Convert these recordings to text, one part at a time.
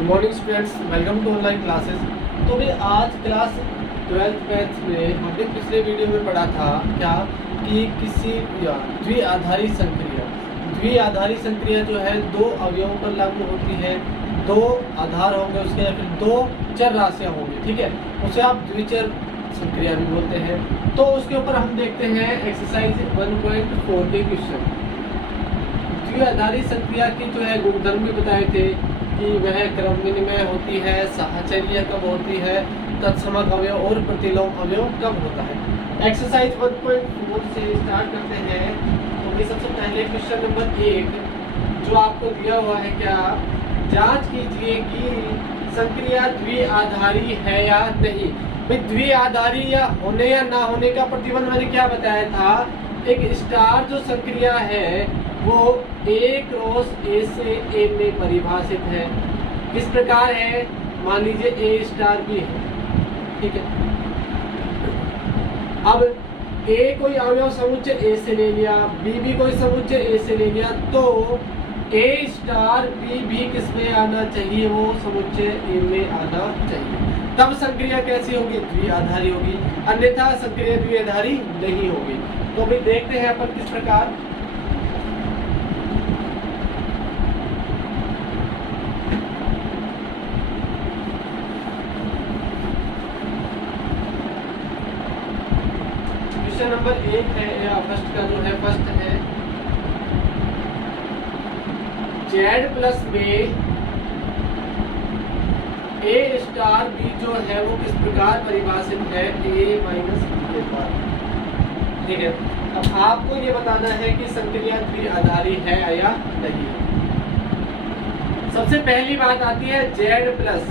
Good morning students, welcome to online classes. तो भी आज क्लास 12th मैथ्स में हमने पिछले वीडियो में पढ़ा था क्या कि किसी द्विआधारी संक्रिया जो है दो अवयवों पर लागू होती है, दो आधार होंगे उसके या फिर दो चर राशियां होंगी, ठीक है, उसे आप द्विचर संक्रिया भी बोलते हैं। तो उसके ऊपर हम देखते हैं एक्सरसाइज 1.4 के क्वेश्चन। द्विआधारी संक्रिया की जो है गुणधर्म भी बताए थे कि वह क्रम विनिमय होती है, साहचर्य कब होती है, तत्समक अवयव और प्रतिलोम अवयव कब होता है। एक्सरसाइज 1.4 से स्टार्ट करते हैं। तो सबसे पहले क्वेश्चन नंबर 1 जो आपको दिया हुआ है, क्या जांच कीजिए कि संक्रिया द्विआधारी है या नहीं। द्विआधारी या होने या ना होने का प्रतिबंध मैंने क्या बताया था, एक स्टार जो संक्रिया है वो A क्रॉस A से A में परिभाषित है। किस प्रकार है, मान लीजिए A स्टार भी है, ठीक है। अब A कोई अवयव समुच्चय A से ले लिया, B भी कोई समुच्चय A से ले लिया, तो A स्टार B भी किसमें आना चाहिए, वो समुच्चय A में आना चाहिए। तब संक्रिया कैसी होगी, द्विआधारी होगी, अन्यथा संक्रिया द्विआधारी नहीं होगी। तो अभी देखते हैं अपन किस प्रकार। क्वेश्चन नंबर 1 है, फर्स्ट का जो है फर्स्ट है Z प्लस में A स्टार B जो है वो किस प्रकार परिभाषित है, A माइनस B के बाद, ठीक है। अब आपको ये बताना है कि संक्रिया द्विआधारी है या नहीं। सबसे पहली बात आती है Z प्लस।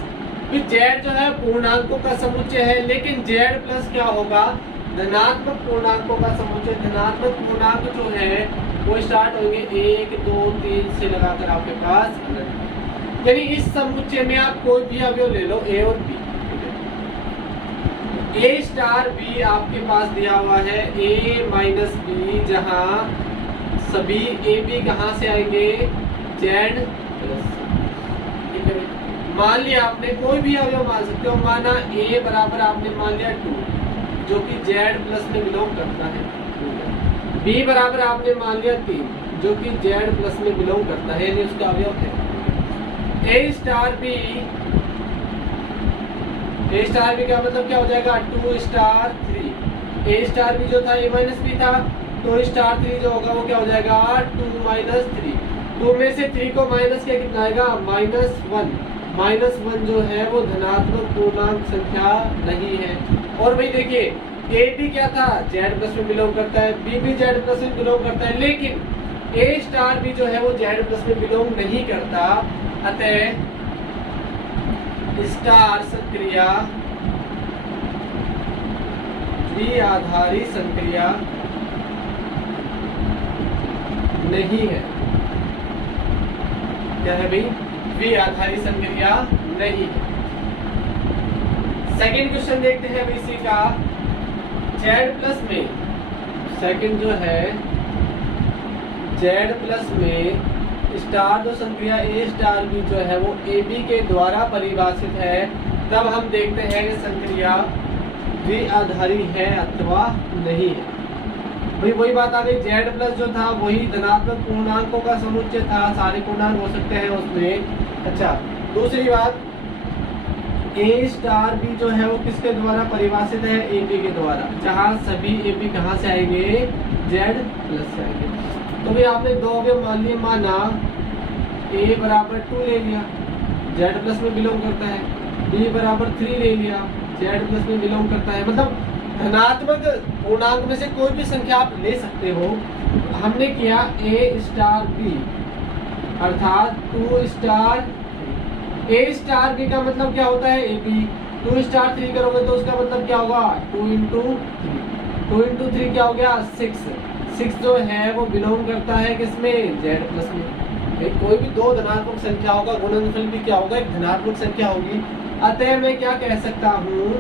Z जो है पूर्णांकों का समुच्चय है, लेकिन Z प्लस क्या होगा, धनात्मक पूर्णांकों का समुच्चय। धनात्मक पूर्णांक जो है वो स्टार्ट होंगे 1, 2, 3 से लगाकर आपके पास अनंत। यानी इस समुच्चय में आप कोई भी अवयव ले लो, A और B। A स्टार B आपके पास दिया हुआ है A माइनस B, जहां सभी A B कहां से आएंगे, Z प्लस। ठीक है, मान लिया आपने कोई भी अवयव मान सकते हो, माना A बराबर आपने मान लिया 2 जो कि Z प्लस में बिलोंग करता है। B बराबर आपने मान लिया 3 जो कि Z प्लस में बिलोंग करता है, यानी उसका अवयव है। A स्टार B का मतलब क्या हो जाएगा, 2 स्टार 3। A स्टार B जो था A माइनस B था, तो स्टार 3 जो होगा वो क्या हो जाएगा, 2 माइनस 3। 2 में से 3 को माइनस किया कितना आएगा, -1। -1 जो है वो धनात्मक पूर्णांक संख्या नहीं है। और भाई देखिए A भी क्या था, Z प्लस में बिलोंग करता है, B भी Z प्लस में बिलोंग करता है, लेकिन A स्टार B जो है वो Z प्लस में बिलोंग नहीं करता। अतः स्टार संक्रिया द्विआधारी संक्रिया नहीं है। क्या है भाई, द्विआधारी संक्रिया नहीं है। सेकंड क्वेश्चन देखते हैं अभी इसी का। Z प्लस में सेकंड जो है Z प्लस में स्टार जो संक्रिया A स्टार B जो है वो AB के द्वारा परिभाषित है। तब हम देखते हैं कि संक्रिया द्विआधारी है अथवा नहीं है। भाई वही बात आ गई, Z प्लस जो था वही धनात्मक पूर्णांकों का समुच्चय था, सारे पूर्णांक हो सकते हैं उसमें। अच्छा, दूसरी बात A स्टार B जो है वो किसके द्वारा परिभाषित है, AB के द्वारा, जहां सभी AB कहां से आएंगे, Z प्लस से आएंगे। तो भी आपने दो अवयव मान लिए, माना A बराबर 2 ले लिया, Z प्लस में बिलोंग करता है, B बराबर 3 ले लिया, Z प्लस में बिलोंग करता है। मतलब धनात्मक पूर्णांक में से कोई भी संख्या आप ले सकते हो। हमने किया A स्टार B अर्थात 2 स्टार A स्टार B का मतलब क्या होता है, AB। 2 स्टार 3 करोगे तो उसका मतलब क्या होगा, 2 इंटू 3। 2 इंटू 3 क्या हो गया, 6। 6 जो है वो बिलोंग करता है किसमें, Z प्लस में। कोई भी दो धनात्मक संख्या होगा, गुणनफल भी क्या होगा, एक धनात्मक संख्या होगी। अतः मैं क्या कह सकता हूँ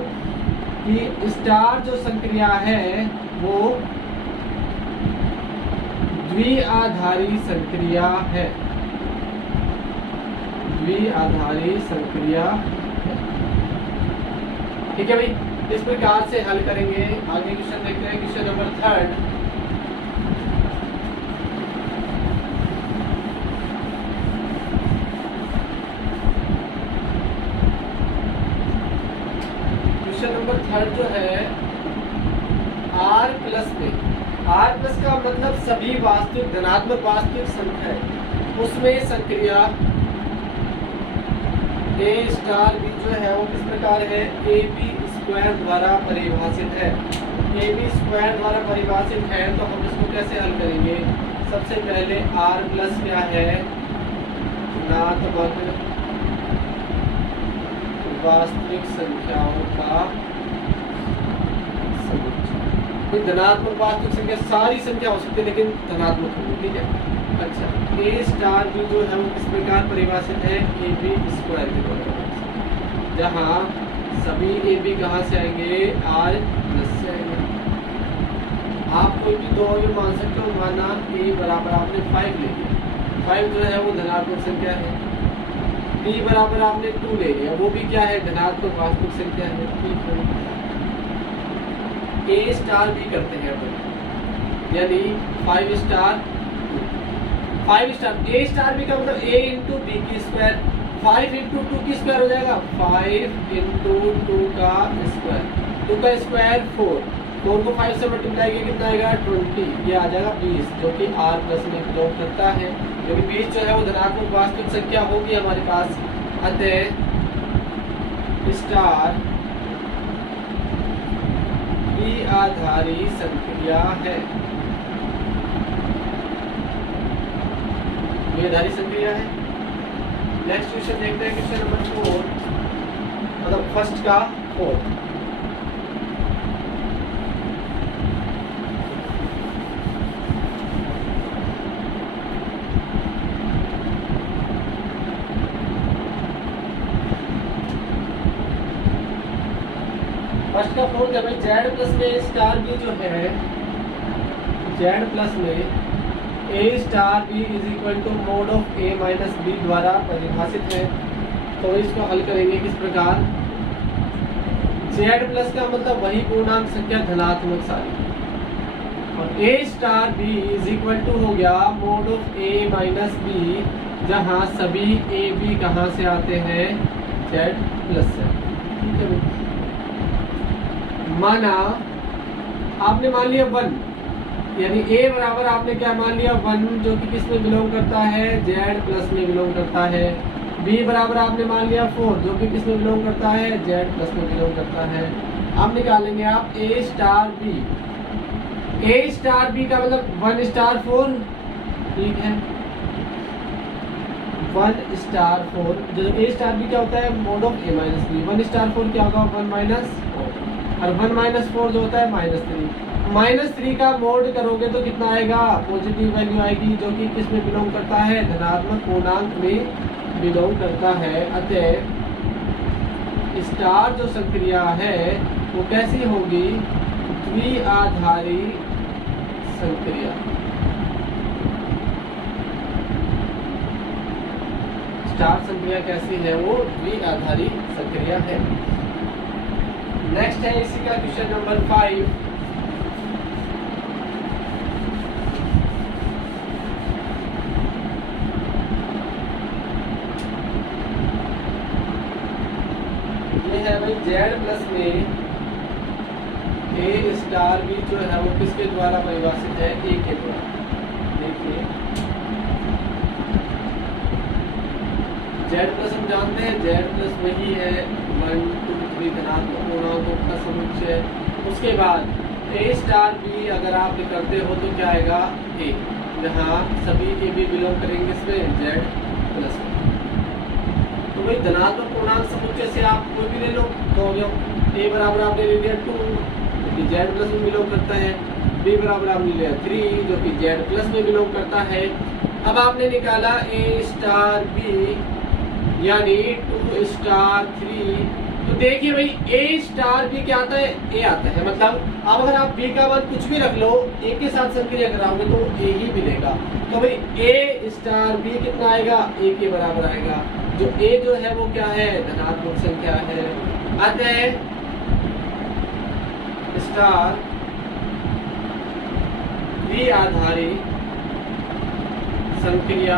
कि स्टार जो संक्रिया है वो द्विआधारी संक्रिया है। द्विआधारी संक्रिया है। ठीक है भाई, इस प्रकार से हल करेंगे। आगे क्वेश्चन देखते हैं, क्वेश्चन नंबर 3। क्वेश्चन नंबर 3 जो है R प्लस में, R प्लस का मतलब सभी वास्तविक धनात्मक वास्तविक संख्या है, उसमें संक्रिया A स्टार B जो है वो किस प्रकार है, AB स्क्वायर द्वारा परिभाषित है। AB स्क्वायर द्वारा परिभाषित है, तो हम इसको कैसे हल करेंगे। सबसे पहले R प्लस क्या है, धनात्मक वास्तविक संख्याओं का समुच्चय। धनात्मक वास्तविक संख्या सारी संख्या हो सकती है, लेकिन धनात्मक होगी। ठीक है, अच्छा। A स्टार B जो है वो किस प्रकार परिभाषित है, AB स्क्वायर के द्वारा, जहाँ सभी AB कहाँ से आएंगे, R प्लस से आएंगे। आप कोई भी दो भी मान सकते हो, माना A बराबर आपने 5 ले लिया, 5 जो है वो धनात्मक संख्या है। B बराबर आपने 2 ले लिया, वो भी क्या है, धनात्मक वास्तविक संख्या है। ठीक है, A स्टार B करते हैं अपन, यानी 5 star 5 star A star B का मतलब A इंटू B की स्क्वायर, 5 इंटू 2 की स्क्वायर हो जाएगा, 5 इंटू 2 का स्क्वायर, 2 का स्क्वायर 4 को 5 से मल्टीप्लाई किया कितना आएगा, 20, ये आ जाएगा 20, जो कि R प्लस में बिलोंग करता है, क्योंकि 20 जो है वो धनात्मक वास्तविक संख्या होगी हमारे पास। अतः स्टार द्विआधारी संक्रिया है, द्विआधारी संक्रिया है। नेक्स्ट क्वेश्चन देखते हैं, क्वेश्चन नंबर 4, मतलब फर्स्ट का 4। फर्स्ट का 4 है भाई, जेड प्लस में स्टार बी जो है, जेड प्लस में A star B is equal to mod of A minus B द्वारा परिभाषित है। तो इसको हल करेंगे किस प्रकार, Z प्लस का मतलब वही पूर्णांक संख्या धनात्मक सारी, और A star B is equal to हो गया mod of A minus B, जहाँ सभी A B कहाँ से आते हैं, Z प्लस से। ठीक है, माना आपने मान लिया 1, यानी A बराबर आपने क्या मान लिया 1, जो कि किस में बिलोंग करता है, Z प्लस में बिलोंग करता है। B बराबर आपने मान लिया 4, जो कि किस में बिलोंग करता है, Z प्लस में बिलोंग करता है। अब निकालेंगे आप A star B, A star B का मतलब 1 स्टार 4, ठीक है, 1 स्टार 4, जो A स्टार B क्या होता है, mode of A minus B, 1 star 4 क्या होगा, 1 माइनस 4, और 1 माइनस 4 जो होता है -3, -3 का मोड करोगे तो कितना आएगा, पॉजिटिव वैल्यू आएगी, जो कि किस में बिलोंग करता है, धनात्मक पूर्णांक में बिलोंग करता है। अतः स्टार जो संक्रिया है वो कैसी होगी, द्विआधारी संक्रिया। स्टार संक्रिया कैसी है, वो द्विआधारी संक्रिया है। नेक्स्ट है इसी का क्वेश्चन नंबर 5। ये है भाई Z प्लस में A स्टार B जो है वो किसके द्वारा परिभाषित है, A के द्वारा। देखिए Z प्लस हम जानते हैं, Z प्लस वही है 1 2 3 धनात्मक पूर्णांकों का समुच्चय। उसके बाद A स्टार B अगर आप करते हो तो क्या आएगा, A, जहाँ सभी A B बिलोंग करेंगे इसमें Z प्लस में। तो भाई धनात्मक पूर्णांक समुच्चय से आप कोई भी ले लो, तो A बराबर आपने ले लिया 2, जो कि Z प्लस में बिलोंग करता है, B बराबर आपने लिया 3, जो कि Z प्लस में बिलोंग करता है। अब आपने निकाला A स्टार B, यानी 2 स्टार 3 तो देखिए भाई ए स्टार बी क्या आता है, ए आता है। मतलब अब अगर आप बी का मान कुछ भी रख लो, ए के साथ संक्रिया कराओगे तो ए ही मिलेगा। तो भाई ए स्टार बी कितना आएगा, ए के बराबर आएगा। जो ए जो है वो क्या है, धनात्मक संख्या है। अतः स्टार द्विआधारी संक्रिया,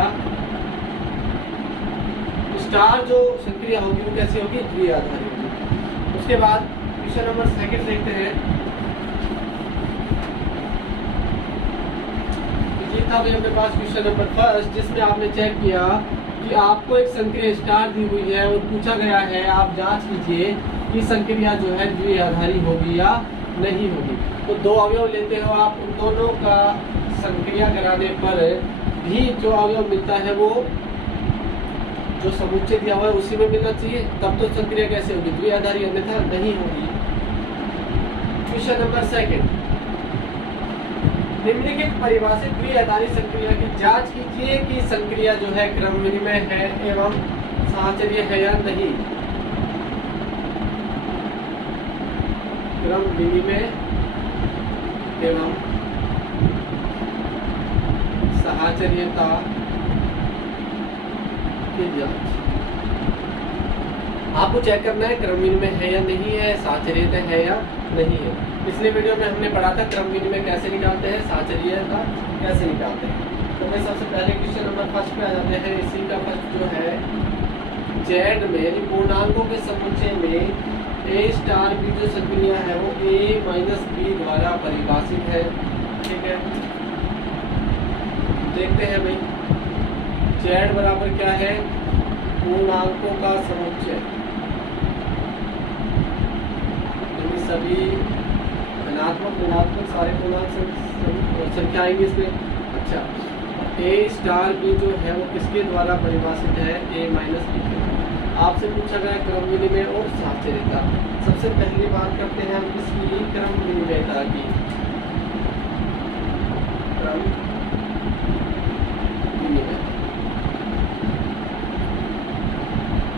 स्टार जो संक्रिया होगी वो कैसी होगी, द्विआधारी होगी। उसके बाद क्वेश्चन नंबर 2 देखते हैं। ये था भाई अपने पास क्वेश्चन नंबर 1, जिसमें आपने चेक किया कि आपको एक संक्रिया स्टार दी हुई है और पूछा गया है आप जांच कीजिए कि संक्रिया जो है द्विआधारी होगी या नहीं होगी। तो दो अवयव लेते हो आप, उन दोनों का संक्रिया कराने पर भी जो अवयव मिलता है वो जो समुच्चय दिया हुआ है उसी में मिलना चाहिए, तब तो संक्रिया कैसे होगी, द्विआधारी, अन्यथा नहीं होगी। क्वेश्चन नंबर 2, निम्नलिखित परिभाषित द्विआधारी संक्रिया की जांच कीजिए कि संक्रिया जो है क्रम विनिमय है एवं साहचर्य है या नहीं। क्रम विनिमय एवं साहचर्यता की जांच आपको चेक करना है, क्रम विनिमय है या नहीं है, साहचर्यता है या नहीं है। पिछले वीडियो में हमने पढ़ा था क्रम विनिमय कैसे निकालते हैं, साहचर्यता कैसे निकालते हैं। तो मैं सबसे पहले क्वेश्चन नंबर 1 पे आ जाते हैं। इसी का फर्स्ट जो है, जेड में पूर्णांकों के समुच्चय में ए स्टार बी जो संक्रिया है वो ए माइनस बी द्वारा परिभाषित है। ठीक है, देखते हैं भाई जेड बराबर क्या है, पूर्णांकों का समुच्चय, यानी सभी धनात्मक ऋणात्मक सारे पूर्णांक संख्या आएंगे इसमें। अच्छा, ए स्टार बी जो है वो किसके द्वारा परिभाषित है, ए माइनस बी के। आपसे पूछा गया क्रम विनिमय और साहचर्यता। सबसे पहली बात करते हैं हम इसकी क्रम विनिमयता की। क्रम विनिमय,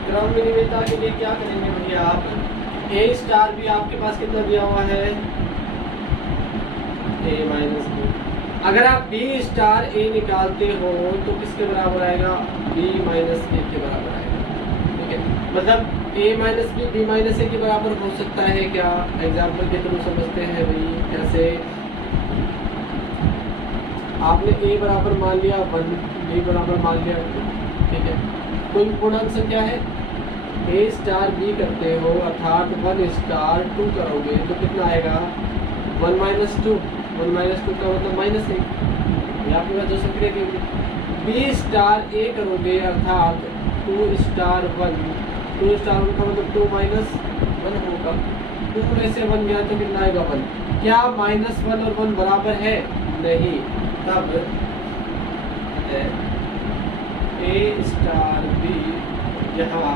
क्रम विनिमयता के लिए क्या करेंगे भैया आप, ए स्टार भी आपके पास कितना दिया हुआ है, ए माइनस बी। अगर आप बी स्टार ए निकालते हो तो किसके बराबर आएगा, बी माइनस ए के बराबर आएगा। ठीक है, मतलब ए माइनस बी माइनस ए के बराबर हो सकता है क्या, एग्जाम्पल के थ्रू समझते हैं भाई कैसे। आपने ए बराबर मान लिया 1, बी बराबर मान लिया 2। ठीक है, कोई पूर्णांक संख्या है, ए स्टार बी करते हो अर्थात 1 स्टार 2 करोगे तो कितना आएगा, 1 माइनस 2। 1 माइनस 2 का मतलब माइनस 1, ये आपके पास जो संक्रिया की होगी। बी स्टार ए करोगे अर्थात 2 स्टार 1, 2 स्टार 1 का मतलब 2 माइनस 1 होगा। 2 में से 1 गया तो कितना आएगा 1। क्या माइनस 1 और 1 बराबर है, नहीं। तब ए स्टार बी, यहाँ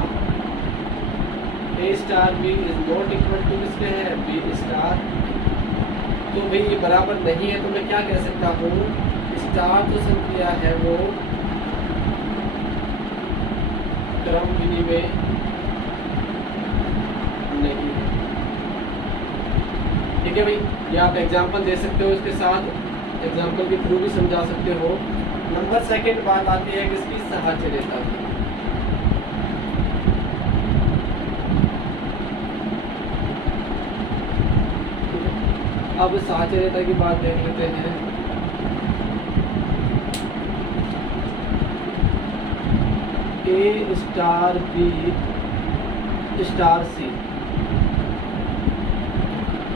A star B is not equal to किसके है, बी स्टार। तो भाई ये बराबर नहीं है, तो मैं क्या कह सकता हूँ, स्टार जो संक्रिया है वो क्रम विनिमय नहीं है। ठीक है भाई, ये आप एग्जाम्पल दे सकते हो, इसके साथ एग्जाम्पल के थ्रू भी समझा सकते हो। नंबर 2 बात आती है किसकी, साहचर्यता की। अब साहचर्यता की बात देख लेते हैं। ए स्टार बी स्टार सी,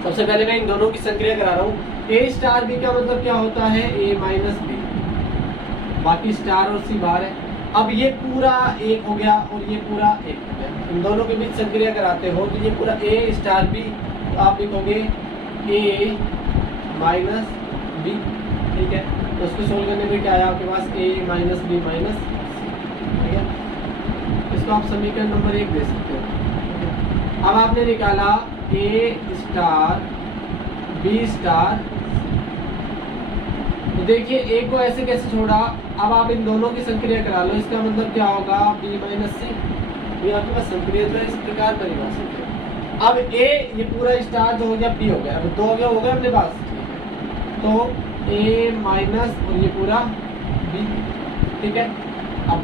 सबसे पहले मैं इन दोनों की संक्रिया करा रहा हूँ। ए स्टार बी का मतलब क्या होता है, ए माइनस बी, बाकी स्टार और सी बाहर है। अब ये पूरा 1 हो गया और ये पूरा 1 हो गया, इन दोनों के बीच संक्रिया कराते हो तो ये पूरा ए स्टार बी, तो आप लिखोगे ए माइनस बी। ठीक है, तो उसको सोल्व करने में क्या आया आपके पास, ए माइनस बी माइनस। ठीक है, इसको आप समीकरण नंबर 1 दे सकते हो। अब आपने निकाला ए स्टार बी स्टार, तो देखिए एक को ऐसे कैसे छोड़ा। अब आप इन दोनों की संक्रिया करा लो, इसका मतलब क्या होगा, बी माइनस सी। ये आपके पास संक्रिया जो है इस प्रकार परिभाषित है। अब ए ये पूरा स्टार जो हो गया पी हो गया, अब 2 अवयव हो गए अपने पास, तो ए माइनस और ये पूरा बी, ठीक है। अब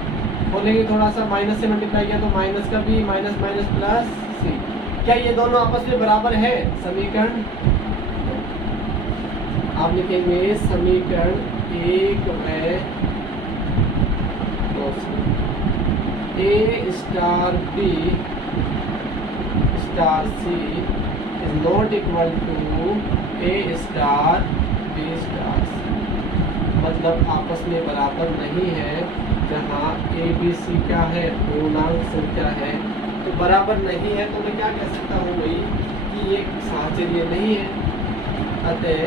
बोलेंगे थोड़ा सा माइनस से मल्टीप्लाई किया तो माइनस का बी, माइनस माइनस प्लस सी, क्या ये दोनों आपस में बराबर है? समीकरण आप लिखेंगे समीकरण 1 में A star B star C is not equal to A star B star C, मतलब आपस में बराबर नहीं है। जहाँ ए बी सी क्या है? पूर्णांक संख्या है, तो बराबर नहीं है, तो मैं क्या कह सकता हूँ भाई कि ये साहचर्य नहीं है। अतः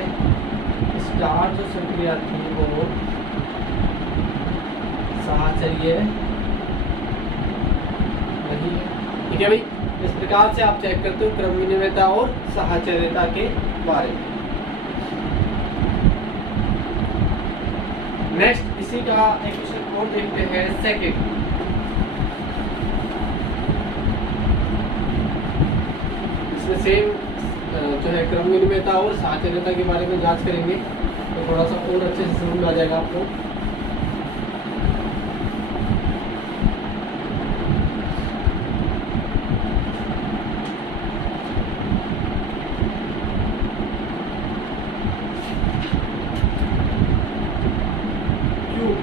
स्टार जो संक्रिया थी वो साहचर्य नहीं है, ठीक है भाई। इस प्रकार से आप चेक करते हो क्रम विनिमयता और साहचर्यता के बारे में। नेक्स्ट इसी का एक क्वेश्चन और देखते हैं, सेकंड। इसमें सेम जो है क्रम विनिमयता और साहचर्यता के बारे में जांच करेंगे, तो थोड़ा सा और अच्छे से समझ में आ जाएगा आपको।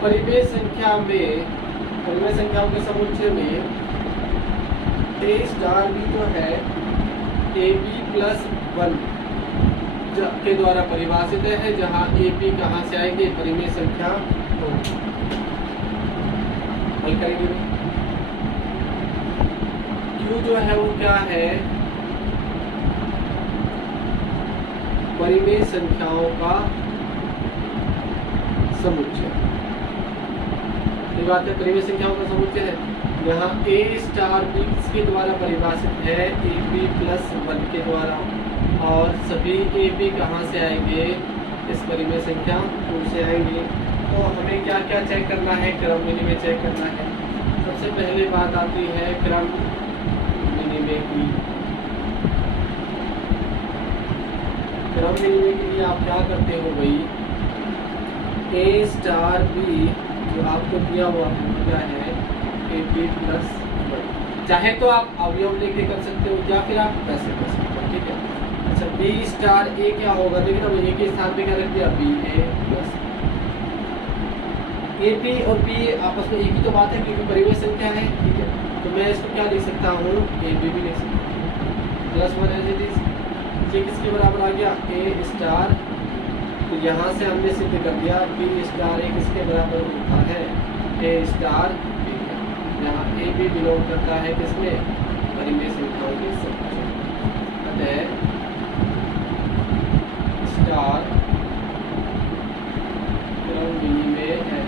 परिमेय संख्याओं के समुच्चय में ए स्टार भी जो है ए बी प्लस 1 के द्वारा परिभाषित है, जहाँ ए बी कहाँ से आएंगे? परिमेय संख्या हल करेंगे। क्यू जो है वो क्या है? परिमेय संख्याओं का समुच्चय, बात है परिमेय संख्याओं का समुच्चय है। यहाँ ए स्टार बी के द्वारा परिभाषित है ए बी प्लस 1 के द्वारा, और सभी ए बी कहाँ से आएंगे? इस परिमेय संख्या से आएंगे। तो हमें क्या क्या चेक करना है? क्रम विनिमय चेक करना है। सबसे पहले बात आती है क्रम विनिमय की। क्रम विनिमय के लिए आप क्या करते हो भाई? ए स्टार बी जो आपको दिया हुआ क्या है? A B plus 1। चाहे तो आप अवयव लेके कर सकते हो या फिर आप वैसे कर सकते हो, ठीक है। अच्छा, बी स्टार ए क्या होगा? देखिए ना, ए के स्थान पे क्या रख दिया? B A plus. A B और बी आपस में एक ही तो बात है क्योंकि परिमेय संख्या है, ठीक है। तो मैं इसको क्या लिख सकता हूँ? ए बी भी लिख सकता हूँ प्लस 1 एज इट इज। ये किसके बराबर आ गया? ए स्टार। तो यहाँ से हमने सिद्ध कर दिया बी स्टार ए किसके बराबर होता है? ए स्टार बी। यहाँ ए बी बिलोंग करता है किसमें? परिमेय संख्याओं के समुच्चय। अतः स्टार क्रम विनिमय है।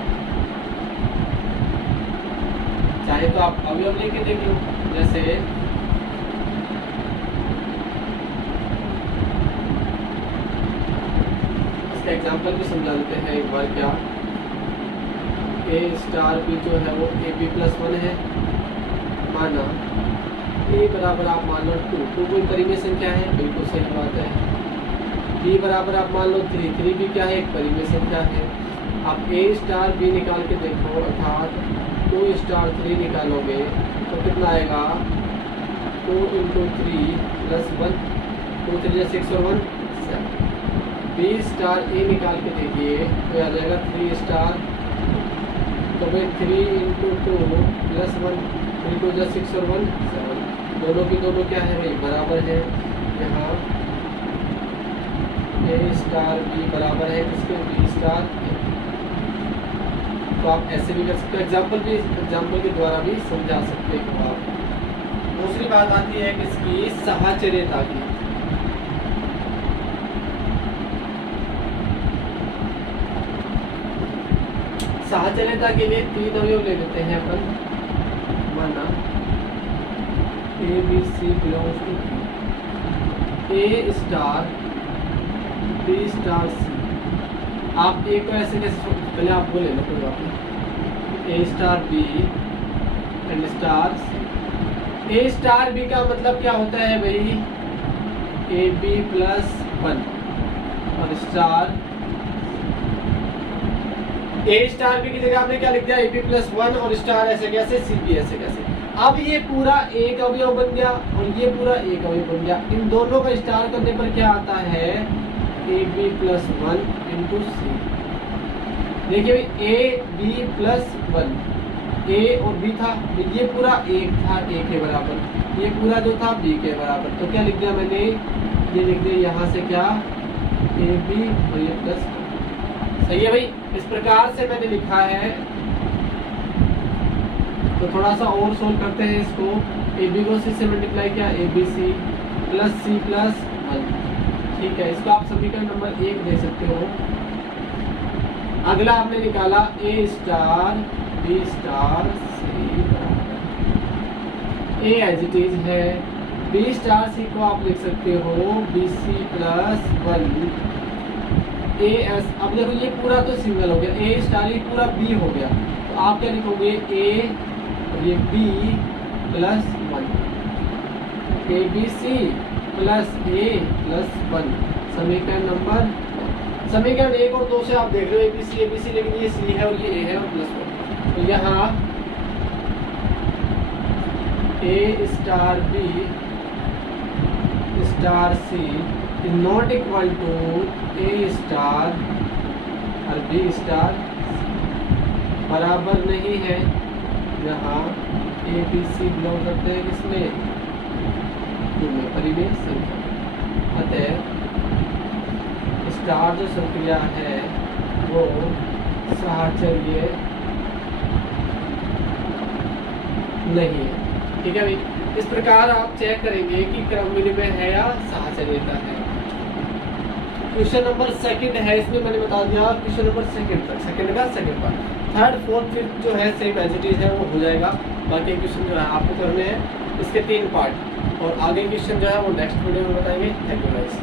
चाहे तो आप अवयव लेके देख लो, जैसे एग्जाम्पल भी समझा देते हैं एक बार। क्या ए स्टार बी जो है वो ए बी प्लस 1 है, माना ए बराबर आप मान लो 2 कोई परिमेय संख्या है, बिल्कुल सही बात है। बी बराबर आप मान लो 3 भी क्या है? एक परिमेय संख्या है। आप ए स्टार बी निकाल के देखो, अर्थात 2 स्टार 3 निकालोगे तो कितना आएगा? 2 × 3 प्लस 1, 2 3 6 और 1 7। बी स्टार ए निकाल के देखिए तो आ जाएगा 3 स्टार, तो भाई 3 × 2 प्लस 1, 3 2 6 और 1 7। दोनों की दोनों क्या है भाई? बराबर है। यहाँ ए स्टार बी बराबर है किसके? बी स्टार ए। तो आप ऐसे भी कर सकते हो, एग्जाम्पल के द्वारा भी समझा सकते हो आप। दूसरी बात आती है किसकी? साहचर्यता की। साहचर्यता के लिए 3 अवयव ले लेते हैं अपन। माना A B C belongs to A star B star C. आप ए को ऐसे कैसे? पहले आप बोले ना, कोई बात नहीं। A star B and star C. A star B का मतलब क्या होता है भाई, ए बी प्लस 1 और स्टार ए स्टार बी की जगह आपने क्या लिख दिया, ए बी प्लस 1 और स्टार ऐसे कैसे, सी बी ऐसे कैसे। अब ये पूरा एक अवयव बन गया और ये पूरा एक अवयव बन गया। इन दोनों का स्टार करने पर क्या आता है, ए बी प्लस 1 इंटू सी। देखिए भाई ए बी प्लस 1, ए और बी था, ये पूरा एक था ए के बराबर, ये पूरा जो था बी के बराबर। तो क्या लिख दिया मैंने, ये लिख दिया यहाँ से क्या, ए बी और ये प्लस 1। सही है भाई, इस प्रकार से मैंने लिखा है। तो थोड़ा सा और सोल्व करते हैं इसको। ए बी को सी से मल्टीप्लाई किया, ए बी सी प्लस 1। ठीक है, इसको आप समीकरण नंबर 1 दे सकते हो। अगला आपने निकाला A star B star C, A as it is है, बी स्टार सी को आप लिख सकते हो B C plus 1 A S. अब देखो ये पूरा तो सिंगल हो गया, ए स्टार ये पूरा बी हो गया, तो आप क्या लिखोगे, ए और ये B plus 1, A B C plus A plus 1। समीकरण नंबर, समीकरण 1 और 2 से आप देख रहे हो ए बी सी, लेकिन ये सी है और ये ए है और प्लस 1। तो यहाँ A star B star C is not equal to A star और बी स्टार बराबर नहीं है। यहाँ ए बी सी बिलोंग करते हैं किसमें, में परिमेय संख्या। अतः स्टार जो संक्रिया है वो साहचर्य नहीं है। ठीक है भाई, इस प्रकार आप चेक करेंगे कि क्रम विनिमय है या साहचर्यता है। क्वेश्चन नंबर 2 है, इसमें मैंने बता दिया क्वेश्चन नंबर 2 तक, सेकंड का second part. 3rd 4th 5th जो है सेम एज इट इज है, वो हो जाएगा। बाकी क्वेश्चन जो है आपको करने हैं इसके 3 पार्ट, और आगे क्वेश्चन जो है वो नेक्स्ट वीडियो में बताएंगे। Thank you guys.